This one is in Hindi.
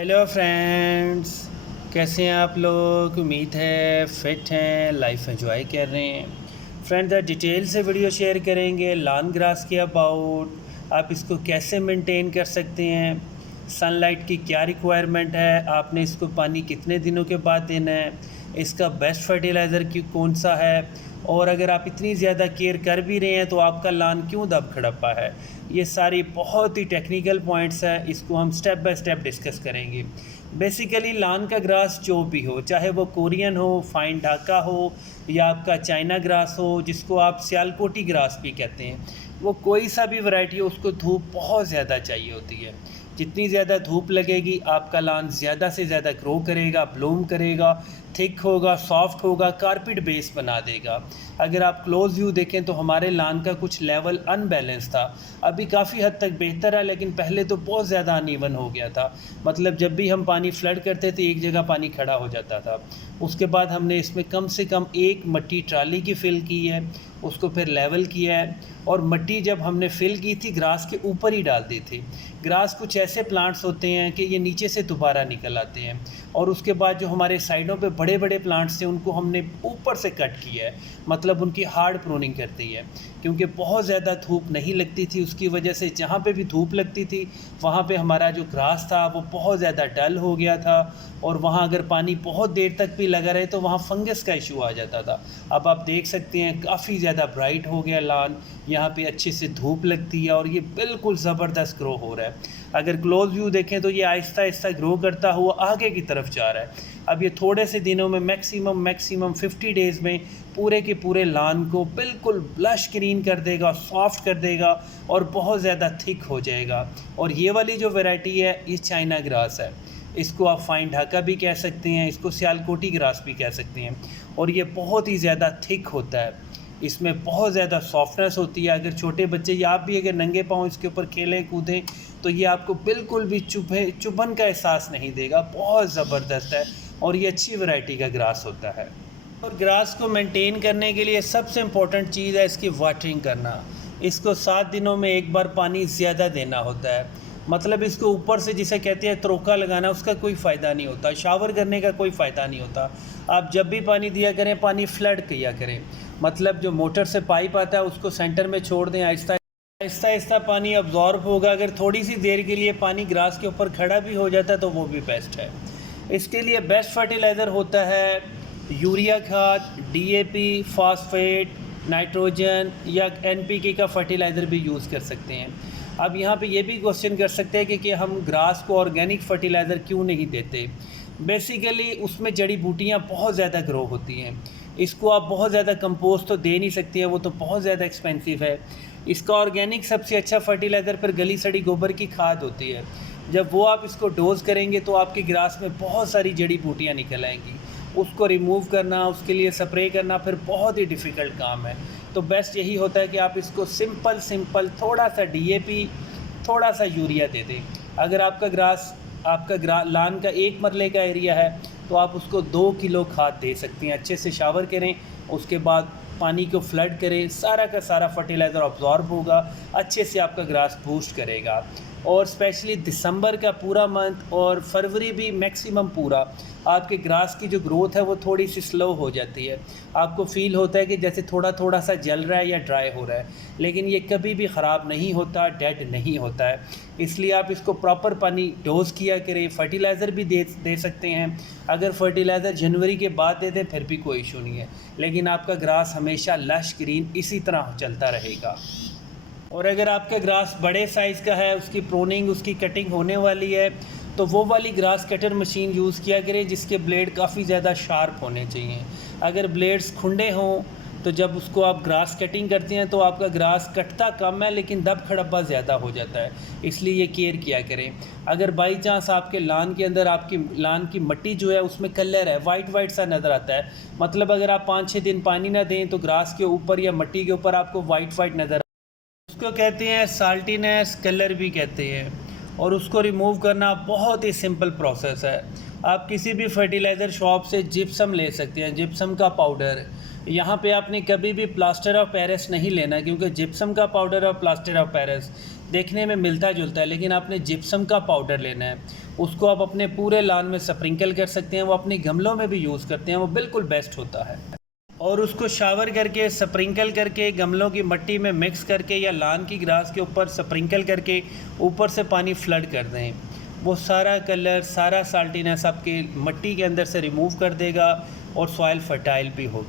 हेलो फ्रेंड्स, कैसे हैं आप लोग। उम्मीद है फिट हैं, लाइफ एंजॉय कर रहे हैं। फ्रेंड्स, डिटेल से वीडियो शेयर करेंगे लॉन ग्रास के अबाउट। आप इसको कैसे मेंटेन कर सकते हैं, सनलाइट की क्या रिक्वायरमेंट है, आपने इसको पानी कितने दिनों के बाद देना है, इसका बेस्ट फर्टिलाइज़र कौन सा है, और अगर आप इतनी ज़्यादा केयर कर भी रहे हैं तो आपका लॉन क्यों दब खड़प्पा है। ये सारी बहुत ही टेक्निकल पॉइंट्स हैं, इसको हम स्टेप बाय स्टेप डिस्कस करेंगे। बेसिकली लॉन का ग्रास जो भी हो, चाहे वो कोरियन हो, फाइन ढाका हो, या आपका चाइना ग्रास हो, जिसको आप सियालकोटी ग्रास भी कहते हैं, वो कोई सा भी वैरायटी हो, उसको धूप बहुत ज़्यादा चाहिए होती है। जितनी ज़्यादा धूप लगेगी आपका लॉन ज़्यादा से ज़्यादा ग्रो करेगा, ब्लूम करेगा, थिक होगा, सॉफ्ट होगा, कारपेट बेस बना देगा। अगर आप क्लोज व्यू देखें तो हमारे लॉन का कुछ लेवल अनबैलेंस था, अभी काफ़ी हद तक बेहतर है, लेकिन पहले तो बहुत ज़्यादा अनइवन हो गया था। मतलब जब भी हम पानी फ्लड करते थे एक जगह पानी खड़ा हो जाता था। उसके बाद हमने इसमें कम से कम एक मट्टी ट्राली की फ़िल की है, उसको फिर लेवल किया है, और मट्टी जब हमने फ़िल की थी ग्रास के ऊपर ही डाल दी थी। ग्रास कुछ ऐसे प्लांट्स होते हैं कि ये नीचे से दोबारा निकल आते हैं, और उसके बाद जो हमारे साइडों पे बड़े बड़े प्लांट्स थे उनको हमने ऊपर से कट किया है, मतलब उनकी हार्ड प्रूनिंग करती है, क्योंकि बहुत ज़्यादा धूप नहीं लगती थी। उसकी वजह से जहाँ पे भी धूप लगती थी वहाँ पे हमारा जो ग्रास था वो बहुत ज़्यादा डल हो गया था, और वहाँ अगर पानी बहुत देर तक भी लगा रहे तो वहाँ फंगस का इशू आ जाता था। अब आप देख सकते हैं काफ़ी ज़्यादा ब्राइट हो गया लॉन, यहाँ पे अच्छे से धूप लगती है और ये बिल्कुल ज़बरदस्त ग्रो हो रहा है। अगर क्लोज व्यू देखें तो ये आहिस्ता आहिस्ता ग्रो करता हुआ आगे की तरफ जा रहा है। अब ये थोड़े से दिनों में मैक्सिमम 50 डेज़ में पूरे के पूरे लॉन को बिल्कुल ब्लश ग्रीन कर देगा, सॉफ्ट कर देगा, और बहुत ज़्यादा थिक हो जाएगा। और ये वाली जो वैरायटी है ये चाइना ग्रास है, इसको आप फाइन ढाका भी कह सकते हैं, इसको सियालकोटी ग्रास भी कह सकते हैं। और ये बहुत ही ज़्यादा थिक होता है, इसमें बहुत ज़्यादा सॉफ्टनेस होती है। अगर छोटे बच्चे या आप भी अगर नंगे पाँव इसके ऊपर खेलें कूदें तो ये आपको बिल्कुल भी चुभन का एहसास नहीं देगा, बहुत ज़बरदस्त है, और ये अच्छी वैरायटी का ग्रास होता है। और ग्रास को मेंटेन करने के लिए सबसे इम्पोर्टेंट चीज़ है इसकी वाटरिंग करना। इसको 7 दिनों में एक बार पानी ज़्यादा देना होता है। मतलब इसको ऊपर से जिसे कहते हैं त्रोका लगाना, उसका कोई फ़ायदा नहीं होता, शावर करने का कोई फ़ायदा नहीं होता। आप जब भी पानी दिया करें पानी फ्लड किया करें, मतलब जो मोटर से पाइप आता है उसको सेंटर में छोड़ दें, आहिस्ता आहिस्ता आहिस्ता पानी अब्जॉर्ब होगा। अगर थोड़ी सी देर के लिए पानी ग्रास के ऊपर खड़ा भी हो जाता है तो वो भी बेस्ट है। इसके लिए बेस्ट फर्टिलाइज़र होता है यूरिया खाद, डीएपी, फास्फेट, नाइट्रोजन, या एनपीके का फर्टिलाइज़र भी यूज़ कर सकते हैं। अब यहाँ पे ये भी क्वेश्चन कर सकते हैं कि हम ग्रास को ऑर्गेनिक फर्टिलाइज़र क्यों नहीं देते। बेसिकली उसमें जड़ी बूटियाँ बहुत ज़्यादा ग्रो होती हैं, इसको आप बहुत ज़्यादा कंपोस्ट तो दे नहीं सकती है, वो तो बहुत ज़्यादा एक्सपेंसिव है। इसका ऑर्गेनिक सबसे अच्छा फर्टिलाइज़र फिर गली सड़ी गोबर की खाद होती है। जब वो आप इसको डोज़ करेंगे तो आपके ग्रास में बहुत सारी जड़ी बूटियाँ निकल आएंगी, उसको रिमूव करना, उसके लिए स्प्रे करना फिर बहुत ही डिफ़िकल्ट काम है। तो बेस्ट यही होता है कि आप इसको सिंपल थोड़ा सा डीएपी, थोड़ा सा यूरिया दे दें। अगर आपका लॉन का 1 मरले का एरिया है तो आप उसको 2 किलो खाद दे सकती हैं। अच्छे से शावर करें, उसके बाद पानी को फ्लड करें, सारा का सारा फर्टिलाइज़र अब्जॉर्ब होगा, अच्छे से आपका ग्रास बूस्ट करेगा। और स्पेशली दिसंबर का पूरा मंथ और फरवरी भी मैक्सिमम पूरा, आपके ग्रास की जो ग्रोथ है वो थोड़ी सी स्लो हो जाती है। आपको फ़ील होता है कि जैसे थोड़ा थोड़ा सा जल रहा है या ड्राई हो रहा है, लेकिन ये कभी भी ख़राब नहीं होता, डेड नहीं होता है। इसलिए आप इसको प्रॉपर पानी डोज़ किया करें। फर्टिलाइज़र भी दे सकते हैं, अगर फर्टिलाइज़र जनवरी के बाद दे दें फिर भी कोई इशू नहीं है, लेकिन आपका ग्रास हमेशा लश ग्रीन इसी तरह चलता रहेगा। और अगर आपका ग्रास बड़े साइज़ का है, उसकी प्रूनिंग, उसकी कटिंग होने वाली है, तो वो वाली ग्रास कटर मशीन यूज़ किया करें जिसके ब्लेड काफ़ी ज़्यादा शार्प होने चाहिए। अगर ब्लेड्स खुंडे हों तो जब उसको आप ग्रास कटिंग करते हैं तो आपका ग्रास कटता कम है लेकिन दब खड़ब्बा ज़्यादा हो जाता है, इसलिए ये केयर किया करें। अगर बाई चांस आपके लॉन के अंदर आपकी लॉन की मिट्टी जो है उसमें कलर है, वाइट सा नज़र आता है, मतलब अगर आप 5-6 दिन पानी ना दें तो ग्रास के ऊपर या मिट्टी के ऊपर आपको वाइट नज़र, उसको कहते हैं साल्टीनेस कलर भी कहते हैं। और उसको रिमूव करना बहुत ही सिंपल प्रोसेस है। आप किसी भी फर्टिलाइज़र शॉप से जिप्सम ले सकते हैं, जिप्सम का पाउडर। यहाँ पे आपने कभी भी प्लास्टर ऑफ पेरिस नहीं लेना, क्योंकि जिप्सम का पाउडर और प्लास्टर ऑफ पेरिस देखने में मिलता जुलता है, लेकिन आपने जिप्सम का पाउडर लेना है। उसको आप अपने पूरे लॉन में स्प्रिंकल कर सकते हैं, वो अपने गमलों में भी यूज़ करते हैं, वो बिल्कुल बेस्ट होता है। और उसको शावर करके स्प्रिंकल करके गमलों की मिट्टी में मिक्स करके या लॉन की ग्रास के ऊपर स्प्रिंकल करके ऊपर से पानी फ्लड कर दें। वो सारा कलर, सारा साल्टीनेस आपके मिट्टी के अंदर से रिमूव कर देगा और सॉइल फर्टाइल भी होगी।